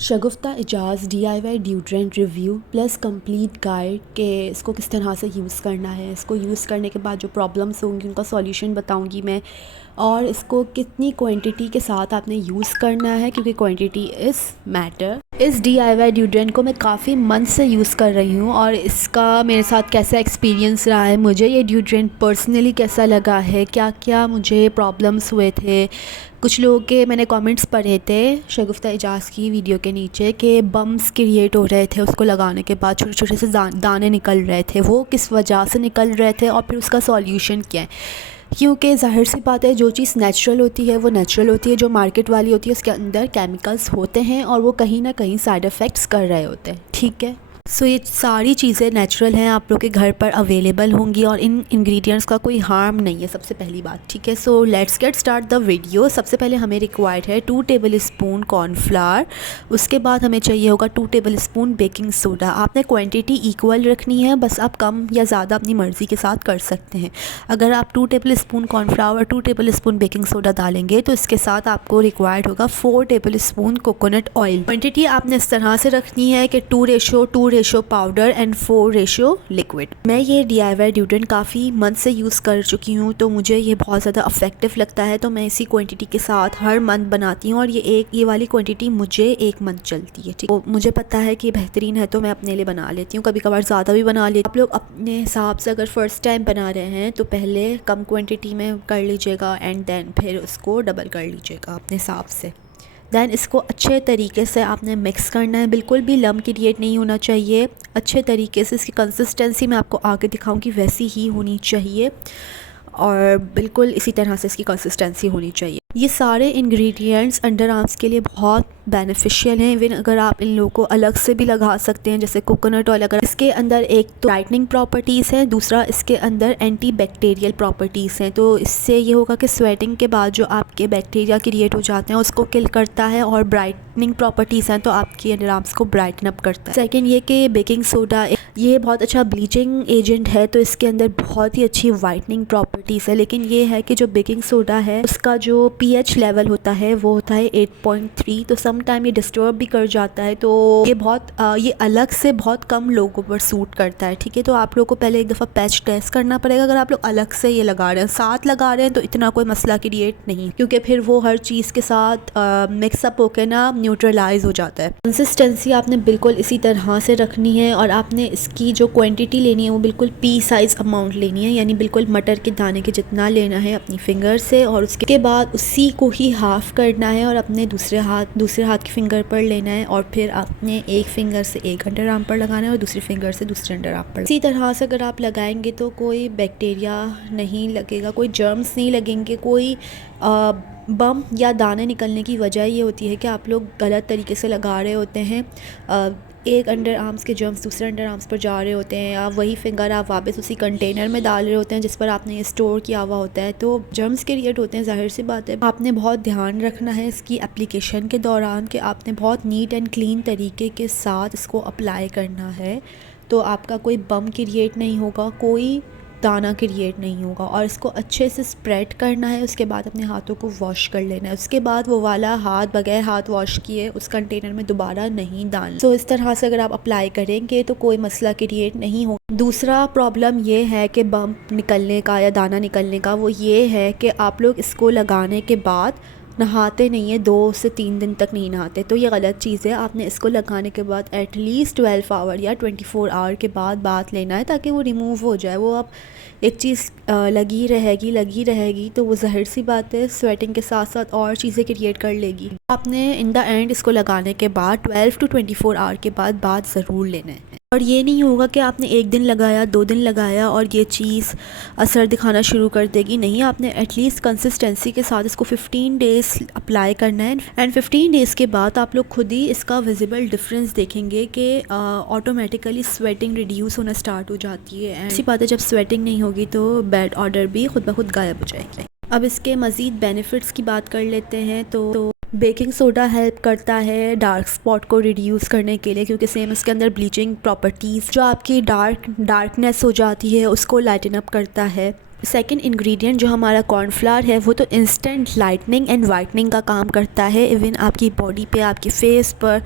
शगुफ्ता एजाज़ DIY deodorant review plus complete guide के इसको किस तरह से यूज़ करना है। इसको यूज़ करने के बाद जो प्रॉब्लम्स होंगी उनका सॉल्यूशन बताऊंगी मैं, और इसको कितनी क्वांटिटी के साथ आपने यूज़ करना है, क्योंकि क्वांटिटी इज़ मैटर। इस DIY डिओड्रेंट को मैं काफ़ी मंथ से यूज़ कर रही हूँ और इसका मेरे साथ कैसा एक्सपीरियंस रहा है, मुझे ये डिओड्रेंट पर्सनली कैसा लगा है, क्या क्या मुझे प्रॉब्लम्स हुए थे। कुछ लोगों के मैंने कमेंट्स पढ़े थे शगुफ्ता एजाज़ की वीडियो के नीचे कि बम्स क्रिएट हो रहे थे उसको लगाने के बाद, छोटे छोटे से दाने निकल रहे थे। वो किस वजह से निकल रहे थे और फिर उसका सॉल्यूशन क्या है। क्योंकि ज़ाहिर सी बात है, जो चीज़ नेचुरल होती है वो नेचुरल होती है, जो मार्केट वाली होती है उसके अंदर केमिकल्स होते हैं और वो कहीं ना कहीं साइड इफ़ेक्ट्स कर रहे होते हैं। ठीक है, सो ये सारी चीज़ें नेचुरल हैं, आप लोग के घर पर अवेलेबल होंगी और इन इंग्रेडिएंट्स का कोई हार्म नहीं है, सबसे पहली बात। ठीक है, so let's get start the video. सबसे पहले हमें रिक्वायर्ड है 2 टेबल स्पून कॉर्नफ्लावर। उसके बाद हमें चाहिए होगा 2 टेबल स्पून बेकिंग सोडा। आपने क्वांटिटी इक्वल रखनी है, बस आप कम या ज़्यादा अपनी मर्ज़ी के साथ कर सकते हैं। अगर आप 2 table spoon cornflour 2 table spoon baking soda डालेंगे तो इसके साथ आपको रिक्वायर्ड होगा 4 table spoon coconut oil. Quantity आपने इस तरह से रखनी है कि 2:2 ratio powder and 4 ratio liquid. मैं ये DIY डिओड्रेंट काफ़ी मंथ से यूज़ कर चुकी हूँ, तो मुझे ये बहुत ज़्यादा इफेक्टिव लगता है, तो मैं इसी क्वांटिटी के साथ हर मंथ बनाती हूँ और ये वाली क्वांटिटी मुझे 1 मंथ चलती है। ठीक, तो मुझे पता है कि बेहतरीन है, तो मैं अपने लिए बना लेती हूँ। कभी कभार ज़्यादा भी बना लेती हूँ। आप लोग अपने हिसाब से अगर फ़र्स्ट टाइम बना रहे हैं तो पहले कम क्वान्टिटी में कर लीजिएगा एंड देन फिर उसको डबल कर लीजिएगा अपने हिसाब से। दैन इसको अच्छे तरीके से आपने मिक्स करना है, बिल्कुल भी लम्प क्रिएट नहीं होना चाहिए। अच्छे तरीके से इसकी कंसिस्टेंसी मैं आपको आगे दिखाऊंगी वैसी ही होनी चाहिए और बिल्कुल इसी तरह से इसकी कंसिस्टेंसी होनी चाहिए। ये सारे इंग्रेडिएंट्स अंडर आर्म्स के लिए बहुत बेनिफिशियल हैं। इवन अगर आप इन लोगों को अलग से भी लगा सकते हैं, जैसे कोकोनट ऑयल। अगर इसके अंदर एक तो ब्राइटनिंग प्रॉपर्टीज़ हैं, दूसरा इसके अंदर एंटी बैक्टीरियल प्रॉपर्टीज़ हैं, तो इससे ये होगा कि स्वेटिंग के बाद जो आपके बैक्टीरिया क्रिएट हो जाते हैं उसको किल करता है, और ब्राइटनिंग प्रॉपर्टीज़ हैं तो आपकी अंडर आर्म्स को ब्राइटन अप करता है। सेकेंड ये कि बेकिंग सोडा ये बहुत अच्छा ब्लीचिंग एजेंट है, तो इसके अंदर बहुत ही अच्छी वाइटनिंग प्रॉपर्टीज़ है। लेकिन ये है कि जो बेकिंग सोडा है उसका जो pH लेवल होता है वो होता है 8.3, तो सम टाइम ये डिस्टर्ब भी कर जाता है, तो ये ये अलग से बहुत कम लोगों पर सूट करता है। ठीक है, तो आप लोगों को पहले एक दफ़ा पैच टेस्ट करना पड़ेगा। अगर आप लोग अलग से ये लगा रहे हैं, साथ लगा रहे हैं, तो इतना कोई मसला क्रिएट नहीं, क्योंकि फिर वो हर चीज़ के साथ मिक्सअप होकर ना न्यूट्रलाइज हो जाता है। कंसिस्टेंसी आपने बिल्कुल इसी तरह से रखनी है और आपने इसकी जो क्वान्टिटी लेनी है वो बिल्कुल पी साइज़ अमाउंट लेनी है, यानी बिल्कुल मटर के दाने के जितना लेना है अपनी फिंगर से, और उसके बाद उसी को ही हाफ़ करना है और अपने दूसरे हाथ की फिंगर पर लेना है, और फिर आपने एक फिंगर से एक अंडर आर्म पर लगाना है और दूसरी फिंगर से दूसरे अंडर आर्म पर। इसी तरह से अगर आप लगाएंगे तो कोई बैक्टीरिया नहीं लगेगा, कोई जर्म्स नहीं लगेंगे, कोई बम या दाने निकलने की वजह ये होती है कि आप लोग गलत तरीके से लगा रहे होते हैं। एक अंडर आर्म्स के जर्म्स दूसरे अंडर आर्म्स पर जा रहे होते हैं, या वही फिंगर आप वापस उसी कंटेनर में डाल रहे होते हैं जिस पर आपने ये स्टोर किया हुआ होता है, तो जर्म्स क्रिएट होते हैं। ज़ाहिर सी बात है, आपने बहुत ध्यान रखना है इसकी एप्लीकेशन के दौरान कि आपने बहुत नीट एंड क्लीन तरीके के साथ इसको अप्लाई करना है, तो आपका कोई बम क्रिएट नहीं होगा, कोई दाना क्रिएट नहीं होगा, और इसको अच्छे से स्प्रेड करना है। उसके बाद अपने हाथों को वॉश कर लेना है। उसके बाद वो वाला हाथ बगैर हाथ वॉश किए उस कंटेनर में दोबारा नहीं डालना। तो इस तरह से अगर आप अप्लाई करेंगे तो कोई मसला क्रिएट नहीं हो। दूसरा प्रॉब्लम ये है कि बम्प निकलने का या दाना निकलने का, वो ये है कि आप लोग इसको लगाने के बाद नहाते नहीं है, 2 से 3 दिन तक नहीं नहाते, तो ये गलत चीज़ है। आपने इसको लगाने के बाद एटलीस्ट 12 आवर या 24 आवर के बाद बाथ लेना है, ताकि वो रिमूव हो जाए। वो अब एक चीज़ लगी रहेगी तो वो ज़ाहिर सी बात है स्वेटिंग के साथ साथ और चीज़ें क्रिएट कर लेगी। आपने इन द एंड इसको लगाने के बाद 12 to 24 आवर के बाद बाथ ज़रूर लेना है, और ये नहीं होगा कि आपने 1 दिन लगाया 2 दिन लगाया और ये चीज़ असर दिखाना शुरू कर देगी। नहीं, आपने एटलीस्ट कंसिस्टेंसी के साथ इसको 15 डेज़ अप्लाई करना है, एंड 15 डेज़ के बाद आप लोग खुद ही इसका विजिबल डिफरेंस देखेंगे कि ऑटोमेटिकली स्वेटिंग रिड्यूस होना स्टार्ट हो जाती है। ऐसी बात है, जब स्वेटिंग नहीं होगी तो बैड ऑर्डर भी खुद ब खुद गायब हो जाएगी। अब इसके मज़ीद बेनिफिट्स की बात कर लेते हैं, तो बेकिंग सोडा हेल्प करता है डार्क स्पॉट को रिड्यूस करने के लिए, क्योंकि सेम उसके अंदर ब्लीचिंग प्रॉपर्टीज़ जो आपकी डार्कनेस हो जाती है उसको लाइटन अप करता है। सेकंड इंग्रेडिएंट जो हमारा कॉर्नफ्लावर है वो तो इंस्टेंट लाइटनिंग एंड वाइटनिंग का काम करता है, इवन आपकी बॉडी पे, आपके फेस पर,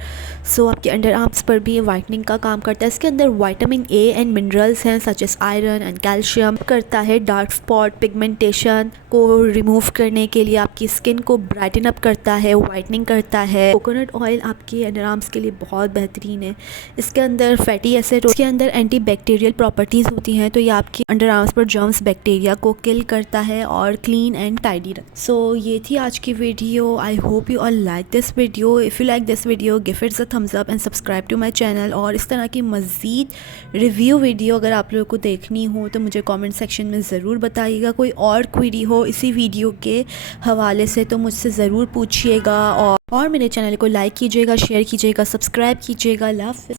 सो आपके अंडर आर्म्स पर भी ये वाइटनिंग का काम करता है। इसके अंदर विटामिन ए एंड मिनरल्स हैं such as iron and calcium. करता है डार्क स्पॉट पिगमेंटेशन को रिमूव करने के लिए, आपकी स्किन को ब्राइटन अप करता है, वाइटनिंग करता है। कोकोनट ऑयल आपके अंडर आर्म्स के लिए बहुत बेहतरीन है। इसके अंदर फैटी एसिड, इसके अंदर एंटी बैक्टीरियल प्रॉपर्टीज़ होती हैं, तो ये आपके अंडर आर्म्स पर जर्म्स बैक्टीरिया को किल करता है और क्लीन एंड टाइडी रखता है। सो ये थी आज की video. I hope you all like this video. If you like this video give its a thumbs up and subscribe to my channel. और इस तरह की मज़ीद रिव्यू वीडियो अगर आप लोगों को देखनी हो तो मुझे कमेंट सेक्शन में ज़रूर बताइएगा। कोई और क्वेरी हो इसी वीडियो के हवाले से तो मुझसे ज़रूर पूछिएगा। और मेरे चैनल को लाइक कीजिएगा, शेयर कीजिएगा, सब्सक्राइब कीजिएगा। लव।